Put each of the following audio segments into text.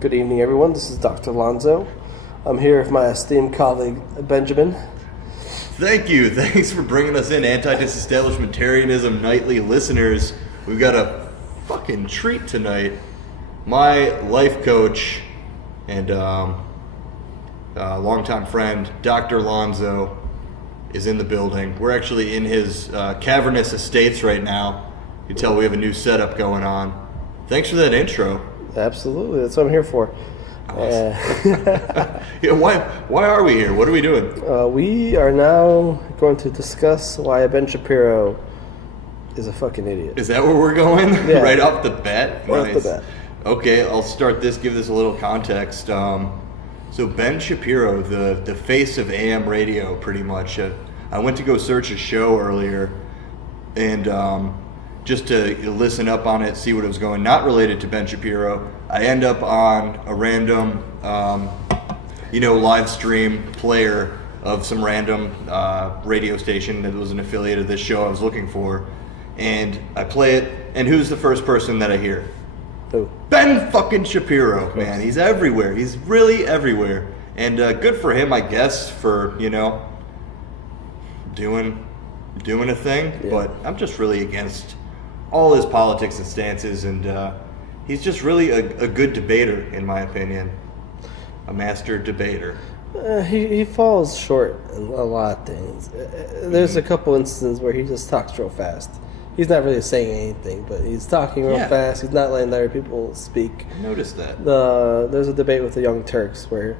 Good evening, everyone. This is Dr. Lonzo. I'm here with my esteemed colleague, Benjamin. Thank you. Thanks for bringing us in, anti-disestablishmentarianism nightly listeners. We've got a fucking treat tonight. My life coach and longtime friend, Dr. Lonzo, is in the building. We're actually in his cavernous estates right now. You can tell we have a new setup going on. Thanks for that intro. Absolutely. That's what I'm here for. Awesome. Yeah, why are we here? What are we doing? We are now going to discuss why Ben Shapiro is a fucking idiot. Is that where we're going? Yeah. Right off the bat? Right off the bat. Okay, I'll start this, give this a little context. So Ben Shapiro, the face of AM radio, pretty much. I went to go search a show earlier, and just to listen up on it, see what it was going. Not related to Ben Shapiro. I end up on a random, live stream player of some random radio station that was an affiliate of this show I was looking for, and I play it. And who's the first person that I hear? Who? Ben fucking Shapiro, man. He's everywhere. He's really everywhere. And good for him, I guess, for, doing a thing. Yeah. But I'm just really against all his politics and stances. And he's just really a good debater, in my opinion. A master debater. He falls short in a lot of things. There's a couple instances where he just talks real fast. He's not really saying anything, but he's talking real fast. He's not letting other people speak. I noticed that. There's a debate with the Young Turks where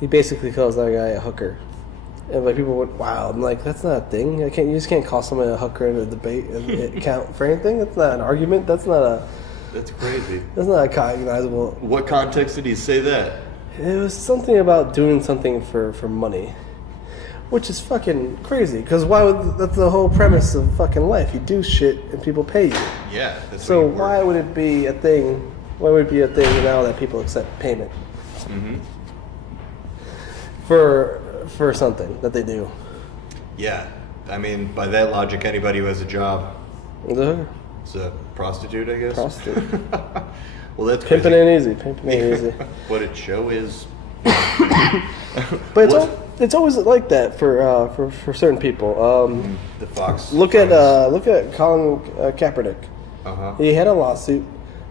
he basically calls that guy a hooker. And people went, wow. I'm like, that's not a thing. You just can't call somebody a hooker in a debate and it count for anything. That's not an argument. That's crazy. That's not a cognizable. What context did he say that? It was something about doing something for money. Which is fucking crazy, because that's the whole premise of fucking life. You do shit and people pay you. Yeah. That's so why would it be a thing? Why would it be a thing now that people accept payment for something that they do? Yeah, I mean, by that logic, anybody who has a job is a prostitute, I guess. Prostitute. Well, that's pimping crazy. ain't easy. Pimping ain't easy. What it show is. But it's always like that for certain people. The Fox. Look at Colin Kaepernick. Uh-huh. He had a lawsuit.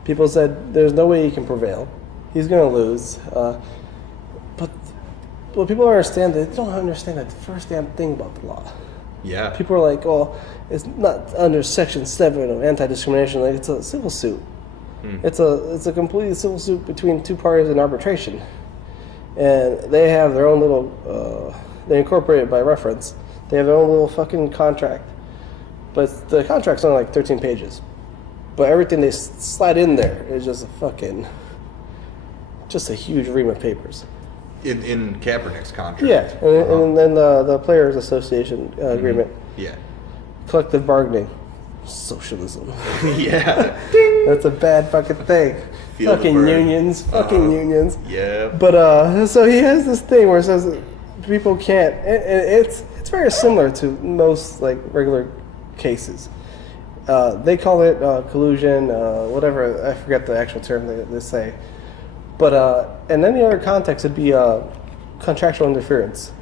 People said there's no way he can prevail. He's going to lose. But what people don't understand, they don't understand the first damn thing about the law. Yeah. People are like, oh, it's not under Section 7 of anti-discrimination. Like, it's a civil suit. It's a completely civil suit between two parties in arbitration. And they have their own little, they incorporate it by reference. They have their own little fucking contract. But the contract's only like 13 pages. But everything they slide in there is just a huge ream of papers. In Kaepernick's contract. Yeah, and then the Players Association agreement. Yeah. Collective bargaining. Socialism. Yeah. That's a bad fucking thing. Fucking unions. Fucking unions. Yeah. But so he has this thing where it says that people can't, and it's very similar to most like regular cases. They call it collusion, whatever. I forget the actual term they say. But in any other context, it'd be contractual interference.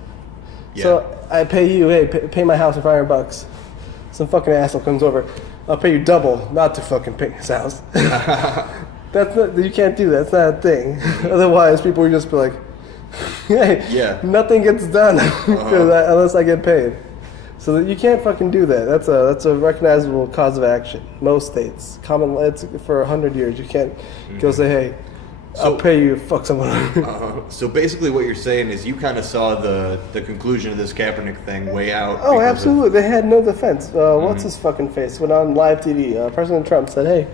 Yeah. So I pay you, hey, pay my house for $500. Some fucking asshole comes over, I'll pay you double, not to fucking pay his house. That's not, you can't do that. That's not a thing. Otherwise, people would just be like, hey, nothing gets done unless I get paid. So that you can't fucking do that. That's a recognizable cause of action. Most states, it's for 100 years. You can't go say, hey, I'll pay you to fuck someone. So basically what you're saying is you kind of saw the conclusion of this Kaepernick thing way out. Oh, absolutely. They had no defense. What's his fucking face? Went on live TV. President Trump said, hey,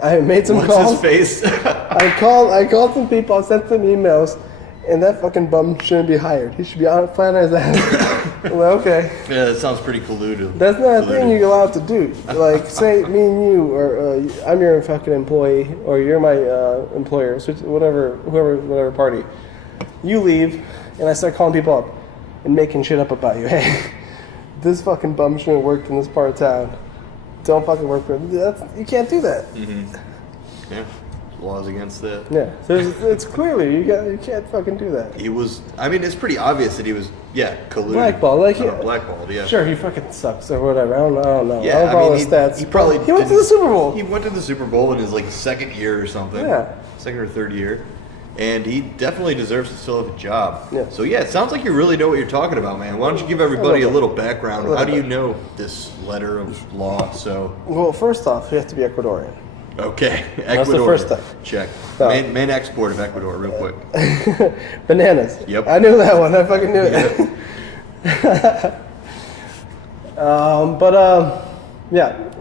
I made some calls. What's his face? I called some people. I sent them emails. And that fucking bum shouldn't be hired. He should be flat on his ass. I'm like, okay. Yeah, that sounds pretty colluded. That's not a thing you're allowed to do. Like, say me and you, or I'm your fucking employee, or you're my employer, whatever party. You leave, and I start calling people up and making shit up about you. Hey, this fucking bum shouldn't have worked in this part of town. Don't fucking work for him. You can't do that. Mm-hmm. Yeah. laws against that. Yeah, so it's clearly you can't fucking do that. He was. I mean, it's pretty obvious that he was. Yeah, colluded. Blackballed, like blackballed. Yeah. Sure, he fucking sucks or whatever. I don't know. Yeah, I don't know all his stats. He went to the Super Bowl. He went to the Super Bowl in his like second year or something. Yeah. Second or third year. And he definitely deserves to still have a job. Yeah. So yeah, it sounds like you really know what you're talking about, man. Why don't you give everybody a little background? How do you know this letter of law? So. Well, first off, you have to be Ecuadorian. Okay, Ecuador. That's the first thing. Check. No. Main export of Ecuador, real quick. Bananas. Yep. I knew that one. I fucking knew it.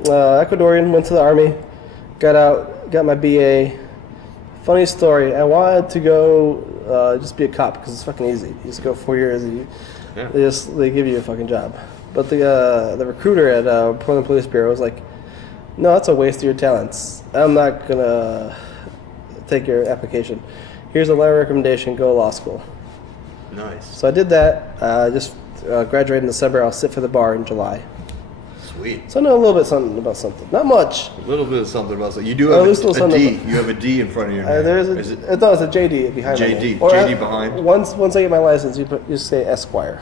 Ecuadorian, went to the army, got out, got my BA. Funny story. I wanted to go just be a cop because it's fucking easy. You just go 4 years and they give you a fucking job. But the recruiter at Portland Police Bureau was like, "No, that's a waste of your talents. I'm not gonna take your application. Here's a letter of recommendation. Go to law school." Nice. So I did that. Just graduated in December. I'll sit for the bar in July. Sweet. So I know a little bit something about something. Not much. A little bit of something about something. You do have a D. You have a D in front of your name. There's a. It's a JD behind my name. JD behind. Once I get my license, you say Esquire.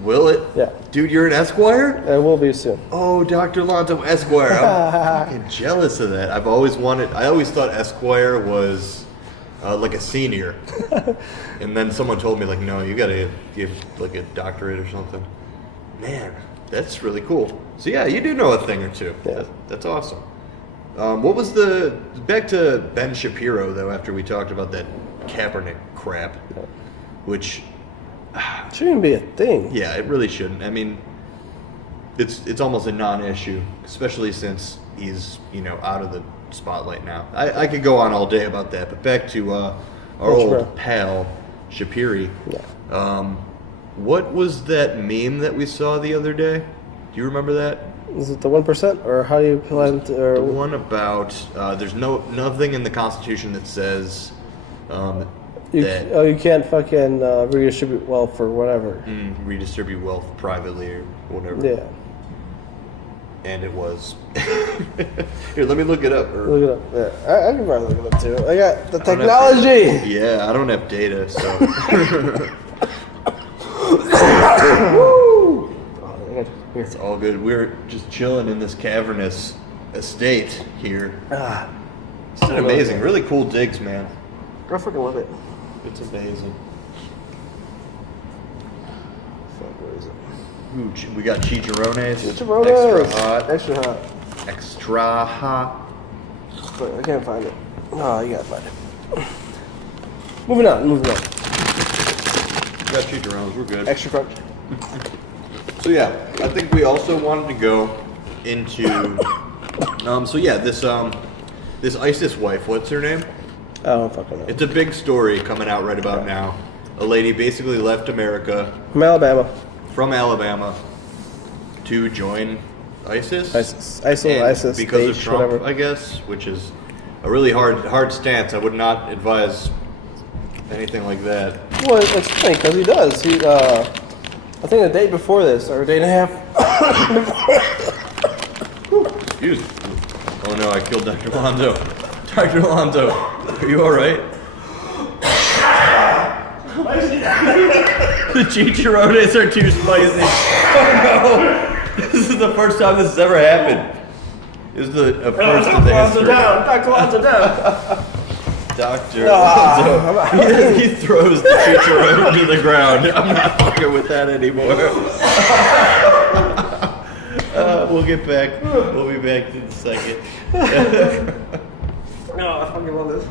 Will it? Yeah. Dude, you're an Esquire? It will be soon. Oh, Dr. Lonzo Esquire. I'm fucking jealous of that. I always thought Esquire was like a senior. And then someone told me, like, no, you gotta give like a doctorate or something. Man, that's really cool. So yeah, you do know a thing or two. Yeah. That's awesome. What was back to Ben Shapiro though? After we talked about that Kaepernick crap, which shouldn't be a thing. yeah, it really shouldn't. I mean, it's almost a non-issue, especially since he's out of the spotlight now. I could go on all day about that, but back to our old pal Shapiro. Yeah. What was that meme that we saw the other day? Do you remember that? Is it the 1%, or how do you plan to? Or The one about there's nothing in the Constitution that says you can't fucking redistribute wealth or whatever. Redistribute wealth privately or whatever. Yeah. And it was. Here, let me look it up. Look it up. Yeah, I can probably look it up too. I got the technology. Yeah, I don't have data, so. Woo! It's all good. We're just chilling in this cavernous estate here. It's been amazing. Really cool digs, man. I fucking love it. It's amazing. Fuck, where is it? Ooh, we got chicharrones. Chicharrones. Extra hot. Extra hot. Extra hot. But I can't find it. Oh, you gotta find it. Moving on. We got chicharrones. We're good. Extra crunch. So yeah, I think we also wanted to go into. This ISIS wife. What's her name? I don't fucking know. It's a big story coming out right about now. A lady basically left America From Alabama. to join ISIS. ISIS. Because of Daesh, Trump, whatever. I guess, which is a really hard stance. I would not advise anything like that. Well, it's funny because he does. I think the day before this, or a day and a half. Excuse me. Oh no, I killed Dr. Lonzo. Dr. Lonzo, are you alright? The chicharrones are too spicy. Oh no! This is the first time this has ever happened. This is the first in the history. Dr. Lonzo down. Dr. Lonzo. He throws the chicharron to the ground. I'm not fucking with that anymore. We'll get back. We'll be back in a second. No, I fucking love this.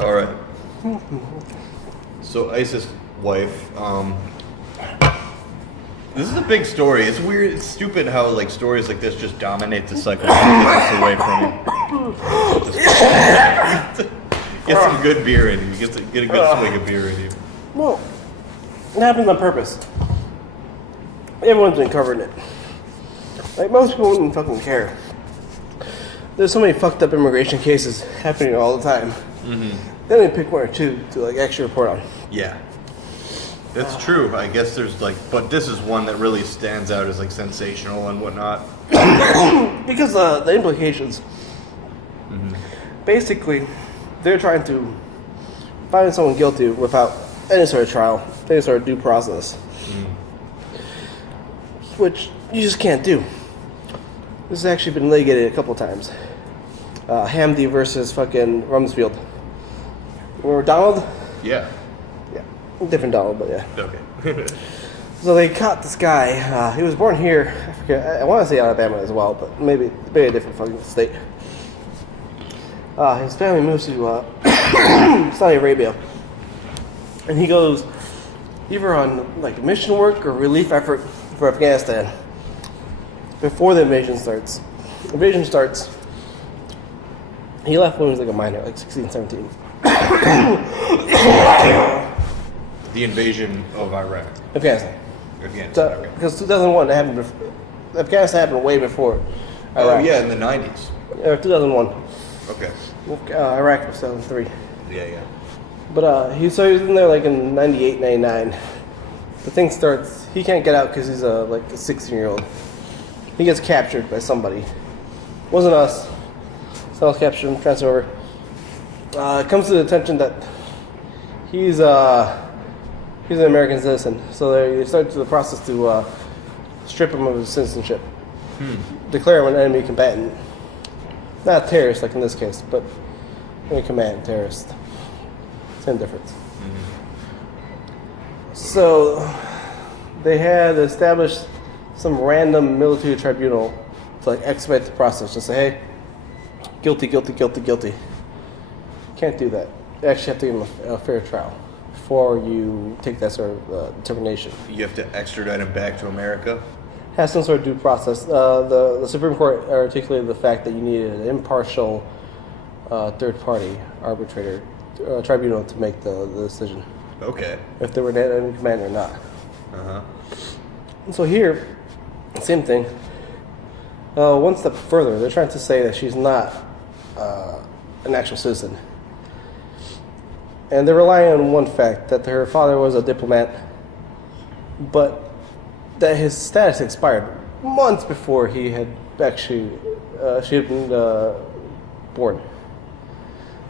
All right. So ISIS wife. This is a big story. It's weird. It's stupid how like stories like this just dominate the cycle and get us away from it. Get some good beer in you. Get a good swig of beer in you. Well, it happens on purpose. Everyone's been covering it. Like, most people wouldn't fucking care. There's so many fucked up immigration cases happening all the time. Mm-hmm. Then they pick one or two to like actually report on. Yeah. That's true. I guess there's like, but this is one that really stands out as like sensational and whatnot. Because the implications. Mm-hmm. basically, they're trying to find someone guilty without any sort of trial, any sort of due process, which you just can't do. This has actually been litigated a couple times. Hamdi versus fucking Rumsfeld. Remember Donald? Yeah. Yeah, different Donald, but yeah. Okay. So they caught this guy. He was born here. I forget. I want to say Alabama as well, but maybe a different fucking state. His family moves to Saudi Arabia, and he goes either on like mission work or relief effort for Afghanistan before the invasion starts. He left when he was like a minor, like 16, 17. The invasion of Iraq. Afghanistan. Afghanistan. Okay. Because 2001 happened. Afghanistan happened way before Iraq. Oh yeah, in the 90s. 2001. Okay. Iraq was 2003. Yeah. But he was in there like in 98, 99. The thing starts. He can't get out because he's like a 16-year-old. He gets captured by somebody. Wasn't us. Someone else captured him, transfer over. It comes to the attention that he's an American citizen. So they start the process to strip him of his citizenship, declare him an enemy combatant. Not a terrorist like in this case, but enemy combatant, terrorist. Same difference. So they had established some random military tribunal to like expedite the process. Just say, hey, guilty. Can't do that. You actually have to give him a fair trial before you take that sort of determination. You have to extradite him back to America? Has some sort of due process. The Supreme Court articulated the fact that you needed an impartial third-party arbitrator, tribunal to make the decision. Okay. If they were an enemy commander or not. Uh-huh. And so here, same thing. One step further, they're trying to say that she's not an actual citizen. And they're relying on one fact, that her father was a diplomat, but that his status expired months before he had actually, she had been born.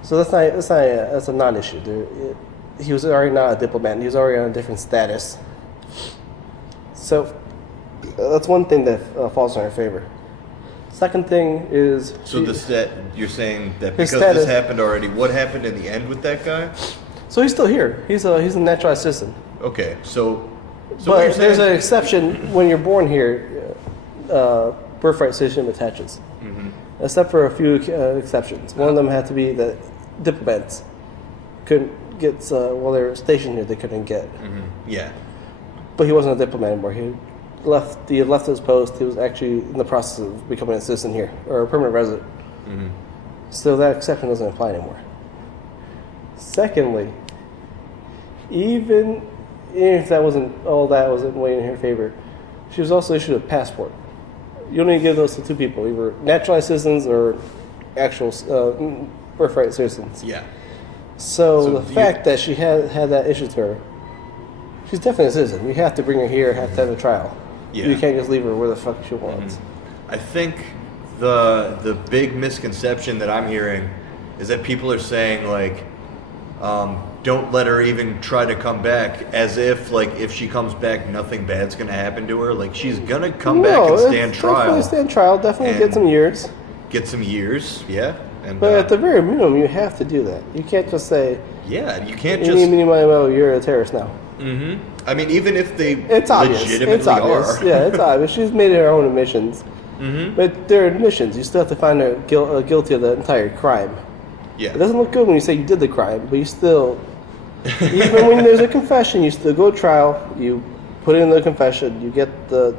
So that's a non-issue. He was already not a diplomat. He was already on a different status. So that's one thing that falls in her favor. Second thing is... So you're saying that because status, this happened already, what happened in the end with that guy? So he's still here. He's a naturalized citizen. Okay, so but there's an exception when you're born here. Birthright citizenship attaches, except for a few exceptions. One of them had to be that diplomats couldn't get while they were stationed here. They couldn't get. Yeah. But he wasn't a diplomat anymore. He had left his post. He was actually in the process of becoming a citizen here or a permanent resident. So that exception doesn't apply anymore. Secondly, even if that wasn't weighing in her favor, she was also issued a passport. You only give those to two people, either naturalized citizens or actual birthright citizens. Yeah. So the fact that she had that issued to her, she's definitely a citizen. You have to bring her here, have to have a trial. Yeah. You can't just leave her where the fuck she wants. I think the big misconception that I'm hearing is that people are saying like, don't let her even try to come back, as if like if she comes back, nothing bad's gonna happen to her. Like she's gonna come back and stand trial. Definitely stand trial. Definitely get some years. Get some years, yeah. And but at the very minimum, you have to do that. You can't just say, yeah, you can't you're a terrorist now. I mean, even if they it's legitimately obvious. are. Yeah, it's obvious. She's made her own admissions. But they're admissions. You still have to find her guilty of the entire crime. Yeah. It doesn't look good when you say you did the crime, but you still, even when there's a confession, you still go to trial, you put in the confession, you get the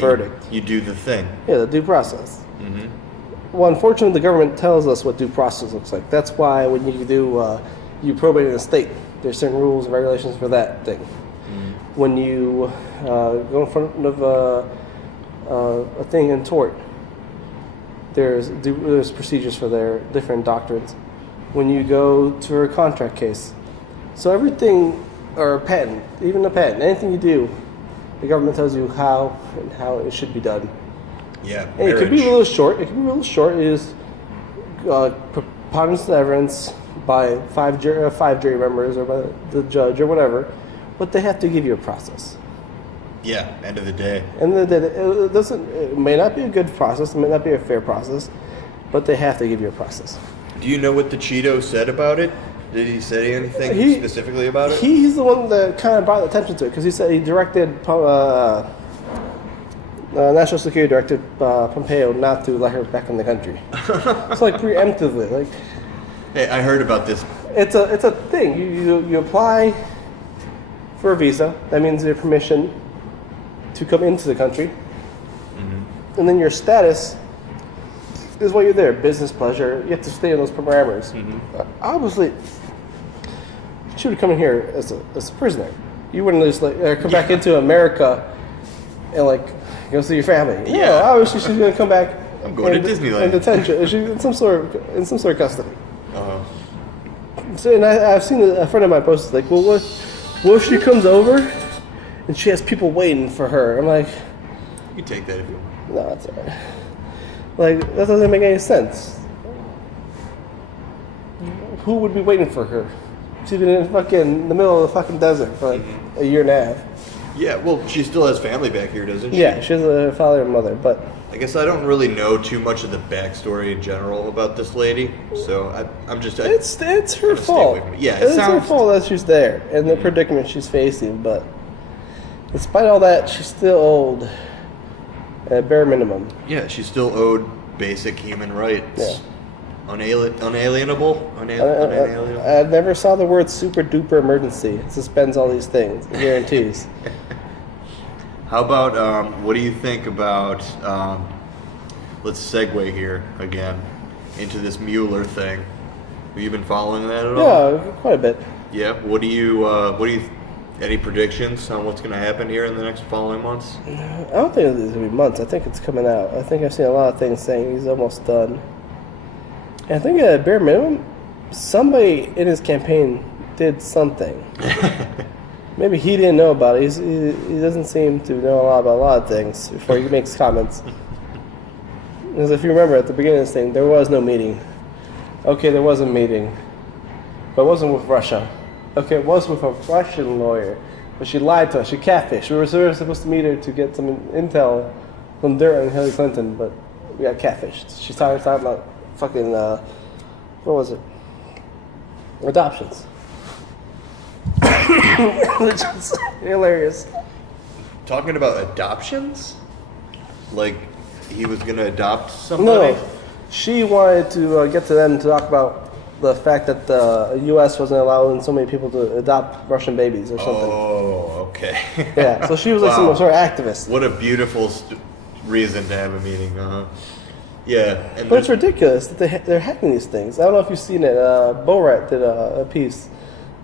verdict. You do the thing. Yeah, the due process. Well, unfortunately, the government tells us what due process looks like. That's why when you do, you probate an estate, there's certain rules and regulations for that thing. When you go in front of a thing in tort, there's procedures for their different doctrines. When you go to a contract case, so everything, or a patent, even a patent, anything you do, the government tells you how it should be done. Yeah, and it could be a little short. It is punished severance by five jury members or by the judge or whatever, but they have to give you a process. Yeah, end of the day. And it may not be a good process, it may not be a fair process, but they have to give you a process. Do you know what the Cheeto said about it? Did he say anything specifically about it? He's the one that kind of brought attention to it because he said he directed National Security directed Pompeo not to let her back in the country. It's like preemptively. Like, hey, I heard about this. It's a thing. You apply for a visa. That means your permission to come into the country, and then your status is while you're there. Business, pleasure. You have to stay in those parameters. Obviously, she would come in here as a prisoner. You wouldn't just come back into America and go see your family. Yeah. No, obviously she's going to come back. I'm going to Disneyland. In detention. She's in some sort of custody. Uh-huh. So, and I've seen a friend of mine post like, well, what if she comes over and she has people waiting for her? I'm like, You take that if you want. no, that's all right. Like, that doesn't make any sense. Who would be waiting for her? She's been in the middle of the fucking desert for like a year and a half. Yeah, well, she still has family back here, doesn't she? Yeah, she has a father and mother, but I guess I don't really know too much of the backstory in general about this lady, so I'm just... it's her stay fault. away from it. Yeah, it's her fault that she's there and the predicament she's facing. But despite all that, she's still owed at bare minimum. Yeah, she's still owed basic human rights. Yeah. Unalienable? I never saw the word super duper emergency. It suspends all these things. It guarantees. How about, what do you think about, let's segue here again into this Mueller thing. Have you been following that at all? Yeah, quite a bit. Yeah, what do you, any predictions on what's going to happen here in the next following months? I don't think it's going to be months. I think it's coming out. I think I've seen a lot of things saying he's almost done. And I think at bare minimum, somebody in his campaign did something. Maybe he didn't know about it. He doesn't seem to know a lot about a lot of things before he makes comments. Because if you remember at the beginning of this thing, there was no meeting. Okay, there was a meeting. But it wasn't with Russia. Okay, it was with a Russian lawyer. But she lied to us. She catfished. We were supposed to meet her to get some intel, some dirt on Hillary Clinton, but we got catfished. She's talking about fucking, what was it? Adoptions. Which is hilarious. Talking about adoptions? Like, he was going to adopt somebody? No, she wanted to get to them to talk about the fact that the U.S. wasn't allowing so many people to adopt Russian babies or something. Oh, okay. Yeah, so she was like some sort of activist. What a beautiful reason to have a meeting, Yeah. But it's ridiculous that they're having these things. I don't know if you've seen it. Borat did a piece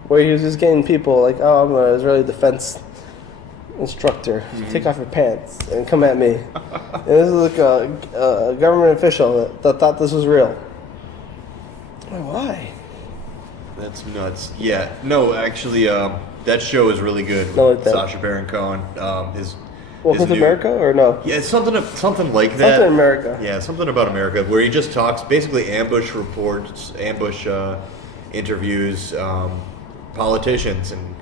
where he was just getting people like, oh, I'm an Israeli defense instructor. Take off your pants and come at me. And this is like a government official that thought this was real. Why? That's nuts. Yeah. No, actually, that show is really good with Sacha Baron Cohen. Welcome to America, or no? Yeah, it's something like that. Something in America. Yeah, something about America, where he just talks, basically ambush reports, interviews politicians and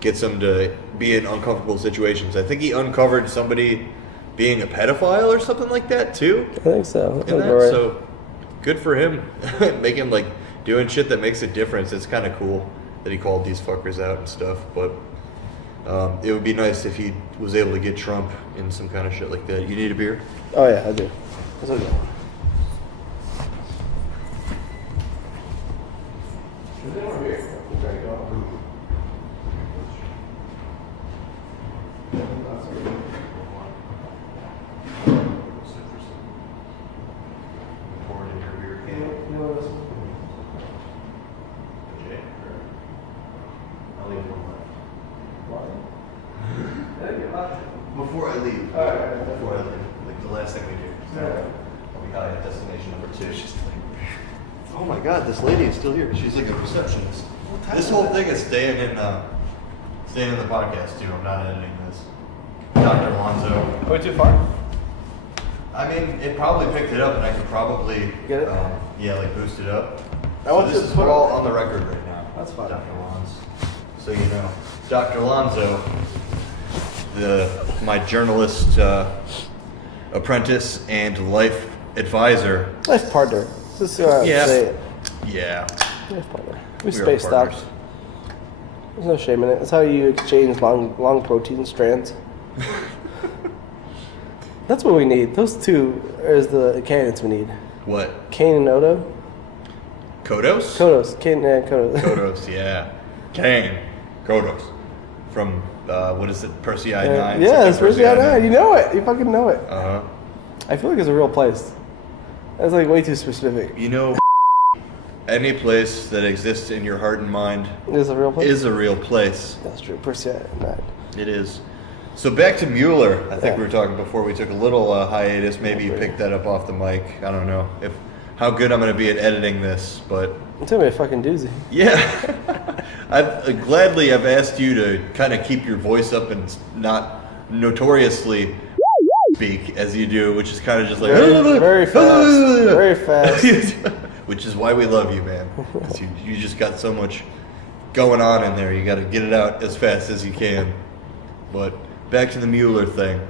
gets them to be in uncomfortable situations. I think he uncovered somebody being a pedophile or something like that too. I think so. Right. So good for him, making doing shit that makes a difference. It's kind of cool that he called these fuckers out and stuff, but. It would be nice if he was able to get Trump in some kind of shit like that. You need a beer? Oh yeah, I do. That's okay. Before I leave. Before I leave. Like the last thing we do. I'll be high at destination number 2. She's like, oh my god, this lady is still here. She's like a receptionist. This whole thing is staying in the podcast too. I'm not editing this. Dr. Lonzo. Way too far? I mean, it probably picked it up, and I could probably Get it? yeah, like boost it up. I want So you this to is put all it- on the record right now. That's fine. Dr. Lonzo. So you know, Dr. Lonzo, my journalist apprentice and life advisor. Life partner. This is how I Yeah. say it. Yeah. Life partner. We We are spaced out. partners. There's no shame in it. That's how you exchange long protein strands. That's what we need. Those two is the candidates we need. What? Kane and Odo. Kodos? Kodos. Kane and Kodos. Kodos, yeah. Kane. Kodos. From, what is it? Persei 9? Yeah, it's Persei 9. You know it. You fucking know it. Uh-huh. I feel like it's a real place. That's like way too specific. You know, any place that exists in your heart and mind It's a real place? is a real place. That's true. Persei 9. It is. So back to Mueller. I think Yeah. we were talking before we took a little hiatus. Maybe you picked that up off the mic. I don't know how good I'm going to be at editing this, but It's gonna be a fucking doozy. yeah. I've asked you to kind of keep your voice up and not notoriously speak as you do, which is kind of just like Very fast. Very fast. which is why we love you, man. 'Cause you just got so much going on in there. You got to get it out as fast as you can. But back to the Mueller thing.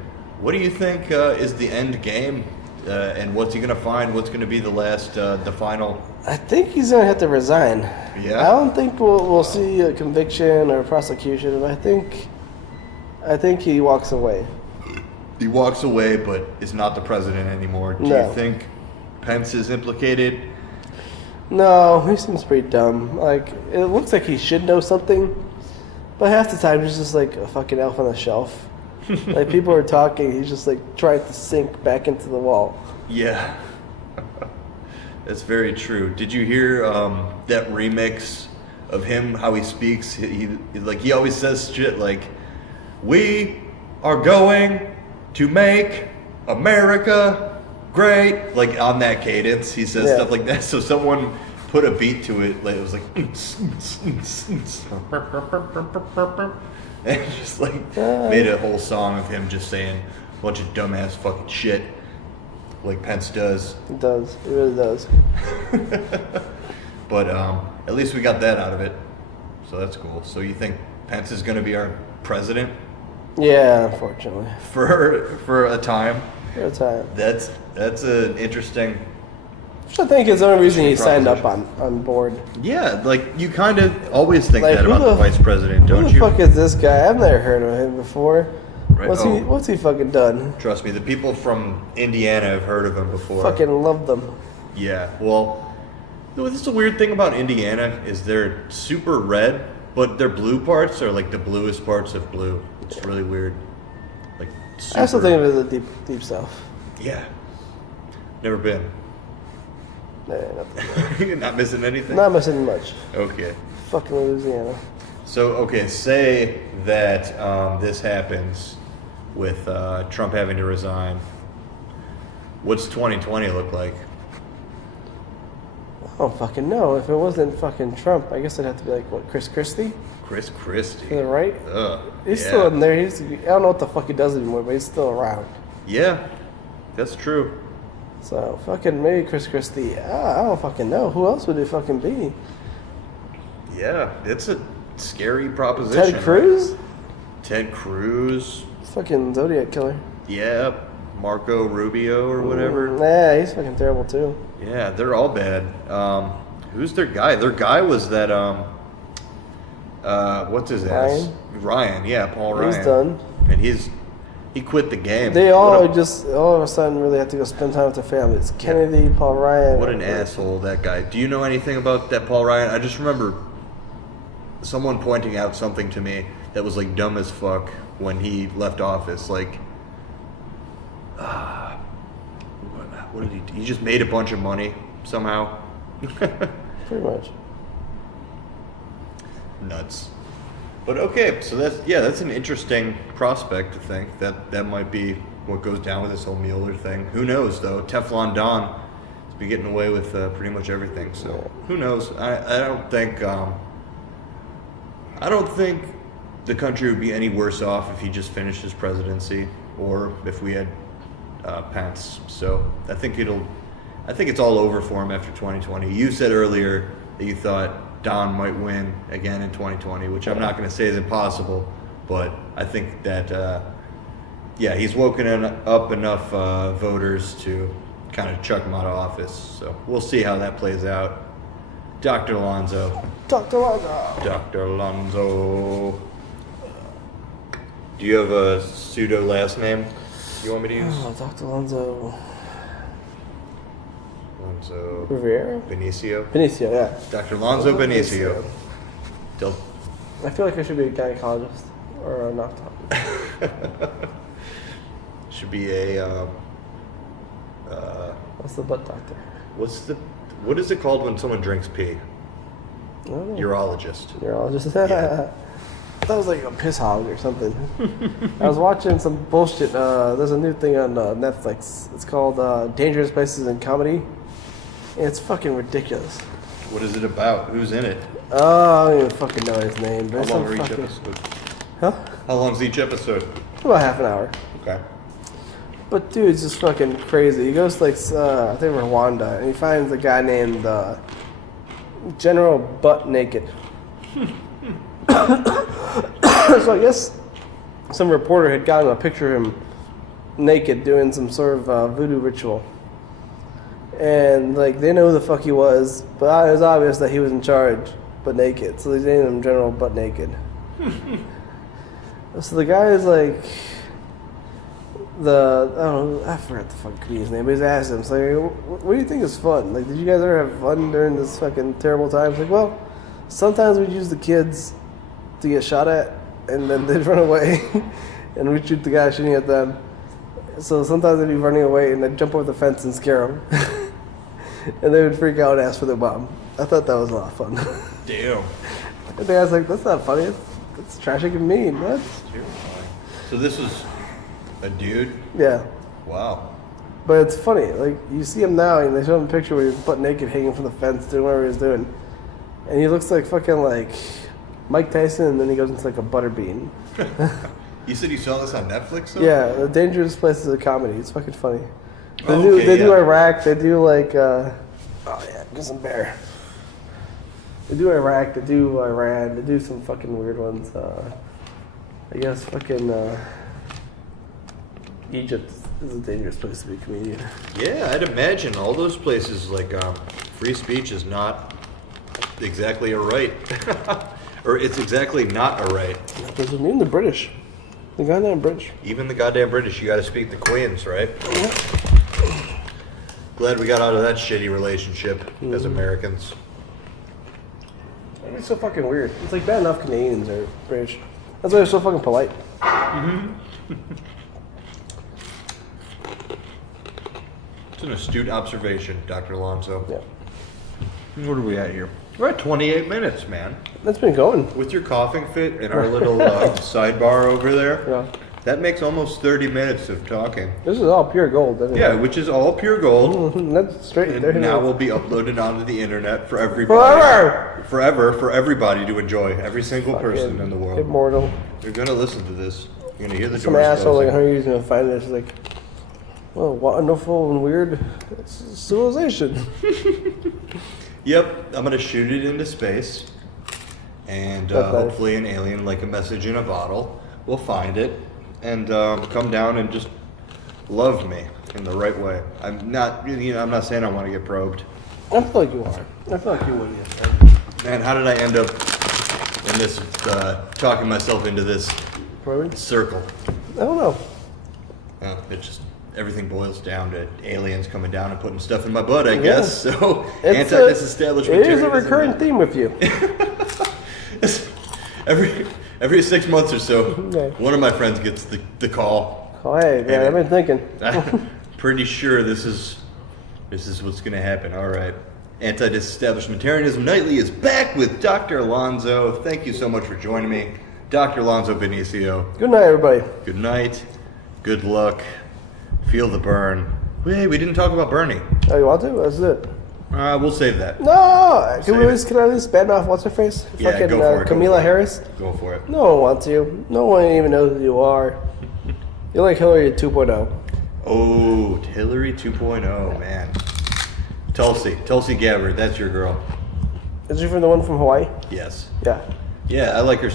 What do you think is the end game? And what's he going to find? What's going to be the final? I think he's gonna have to resign. Yeah? I don't think we'll see a conviction or prosecution, but I think he walks away. He walks away, but is not the president anymore. Do No. you think Pence is implicated? No, he seems pretty dumb. Like, it looks like he should know something, but half the time he's just like a fucking elf on the shelf. Like, people are talking, he's just like trying to sink back into the wall. Yeah. That's very true. Did you hear that remix of him, how he speaks? He always says shit like, "We are going to make America great." Like, on that cadence, he says Yeah. stuff like that. So someone put a beat to it. Like, it was like, and just like made a whole song of him just saying a bunch of dumbass fucking shit, like Pence does. It does. It really does. But at least we got that out of it, so that's cool. So you think Pence is going to be our president Yeah, unfortunately. for a time? For a time. That's an interesting. Which I think is the only reason he signed up Proposition. on board. Yeah, like you kind of always think Like, that who about the the- vice president, Who don't the you? fuck is this guy? I've never heard of him before. Right. What's he fucking done? Trust me, the people from Indiana have heard of him before. Fucking love them. Yeah, well, this is the weird thing about Indiana is they're super red, but their blue parts are like the bluest parts of blue. It's really weird. Like super. I still think of it as the deep south. Yeah. Never been. Nah, nothing. Not missing anything? Not missing much. Okay. Fucking Louisiana. So, okay, say that this happens with Trump having to resign. What's 2020 look like? I don't fucking know. If it wasn't fucking Trump, I guess it'd have to be like, what, Chris Christie? Chris Christie. To the right? Ugh. He's yeah. still in there. I don't know what the fuck he does anymore, but he's still around. Yeah, that's true. So, fucking maybe Chris Christie. I don't fucking know. Who else would it fucking be? Yeah, it's a scary proposition. Ted Cruz? Ted Cruz. Fucking Zodiac killer. Yeah, Marco Rubio or whatever. Nah, he's fucking terrible too. Yeah, they're all bad. Who's their guy? Their guy was that what's his ass? Ryan, yeah, Paul Ryan. He's done. And he quit the game. They all What a- just all of a sudden really have to go spend time with their families. Kennedy, Paul Ryan. What an asshole that guy. Do you know anything about that Paul Ryan? I just remember someone pointing out something to me that was like dumb as fuck when he left office. Like, what did he do? He just made a bunch of money somehow. Pretty much. Nuts. But okay, so that's an interesting prospect to think that might be what goes down with this whole Mueller thing. Who knows though? Teflon Don has been getting away with pretty much everything. So who knows? I don't think the country would be any worse off if he just finished his presidency, or if we had Pence. So I think it's all over for him after 2020. You said earlier that you thought Don might win again in 2020, which I'm not going to say is impossible, but I think that he's woken up enough voters to kind of chuck him out of office. So we'll see how that plays out. Dr. Lonzo. Dr. Lonzo. Dr. Lonzo. Do you have a pseudo last name you want me to use? Oh, Dr. Lonzo. Lonzo. Rivera? Benicio. Benicio, yeah. Dr. Lonzo Benicio. I feel like I should be a gynecologist or an ophthalmologist. Should be a. What's the butt doctor? What is it called when someone drinks pee? I don't know. Urologist. Urologist. Yeah. That was like a piss hog or something. I was watching some bullshit. There's a new thing on Netflix. It's called Dangerous Places in Comedy. And it's fucking ridiculous. What is it about? Who's in it? I don't even fucking know his name. How long are each episode? Huh? How long's each episode? About half an hour. Okay. But dude's just fucking crazy. He goes to like, I think Rwanda, and he finds a guy named General Butt Naked. So I guess some reporter had gotten a picture of him naked doing some sort of voodoo ritual. And like they know who the fuck he was, but it was obvious that he was in charge, but naked. So they named him General Butt Naked. So the guy is like, I forgot the fucking comedian's name, but he's asked him, so like, what do you think is fun? Like, did you guys ever have fun during this fucking terrible time? He's like, well, sometimes we'd use the kids to get shot at, and then they'd run away, and we'd shoot the guy shooting at them. So sometimes they'd be running away, and they'd jump over the fence and scare them. And they would freak out and ask for their mom. I thought that was a lot of fun. Damn. And the guy's like, that's not funny. It's tragic and mean. What? So this was a dude? Yeah. Wow. But it's funny. Like, you see him now, and they show him a picture where he's butt naked hanging from the fence doing whatever he's doing. And he looks like fucking like Mike Tyson, and then he goes into like a butter bean. You said you saw this on Netflix, though? Yeah, The Dangerous Places of Comedy. It's fucking funny. They do Iraq. They do like, get some bear. They do Iraq. They do Iran. They do some fucking weird ones. I guess fucking Egypt is a dangerous place to be a comedian. Yeah, I'd imagine all those places like free speech is not exactly a right, or it's exactly not a right. Because even the British, the goddamn British. Even the goddamn British, you got to speak the Queen's, right? Yeah. Glad we got out of that shitty relationship as Americans. It's so fucking weird. It's like bad enough Canadians are British. That's why they're so fucking polite. It's an astute observation, Dr. Alonso. Yeah. What are we at here? We're at 28 minutes, man. That's been going. With your coughing fit and our little sidebar over there, Yeah. that makes almost 30 minutes of talking. This is all pure gold, isn't it? Yeah, which is all pure gold. That's straight. And now will be uploaded onto the internet for everybody. Forever, for everybody to enjoy. Every single person in the world. Immortal. You're going to listen to this. You're going to hear the Some doors asshole like closing. 100 years gonna find this like, well, wonderful and weird civilization. Yep, I'm going to shoot it into space. And hopefully an alien, like a message in a bottle, will find it. And come down and just love me in the right way. I'm not saying I want to get probed. I feel like you are. I feel like you would get probed. Man, how did I end up in this, talking myself into this Probed? circle? I don't know. Everything boils down to aliens coming down and putting stuff in my butt, I guess. So, It's anti-disestablishment. It is a recurring theme with you. Every 6 months or so, Okay. one of my friends gets the call. Oh, hey, man, I've been thinking. I'm pretty sure this is what's going to happen. All right. Anti-disestablishmentarianism Nightly is back with Dr. Alonzo. Thank you so much for joining me. Dr. Alonzo Benicio. Good night, everybody. Good night. Good luck. Feel the burn. Hey, we didn't talk about Bernie. Oh, you want to? Let's do it. We'll save that. No! Can I at least badmouth what's her face? Yeah, Fucking go for it. Kamala Harris? Go for it. No one wants you. No one even knows who you are. You're like Hillary 2.0. Oh, Hillary 2.0, man. Tulsi Gabbard, that's your girl. Is she from the one from Hawaii? Yes. Yeah. Yeah, I like her.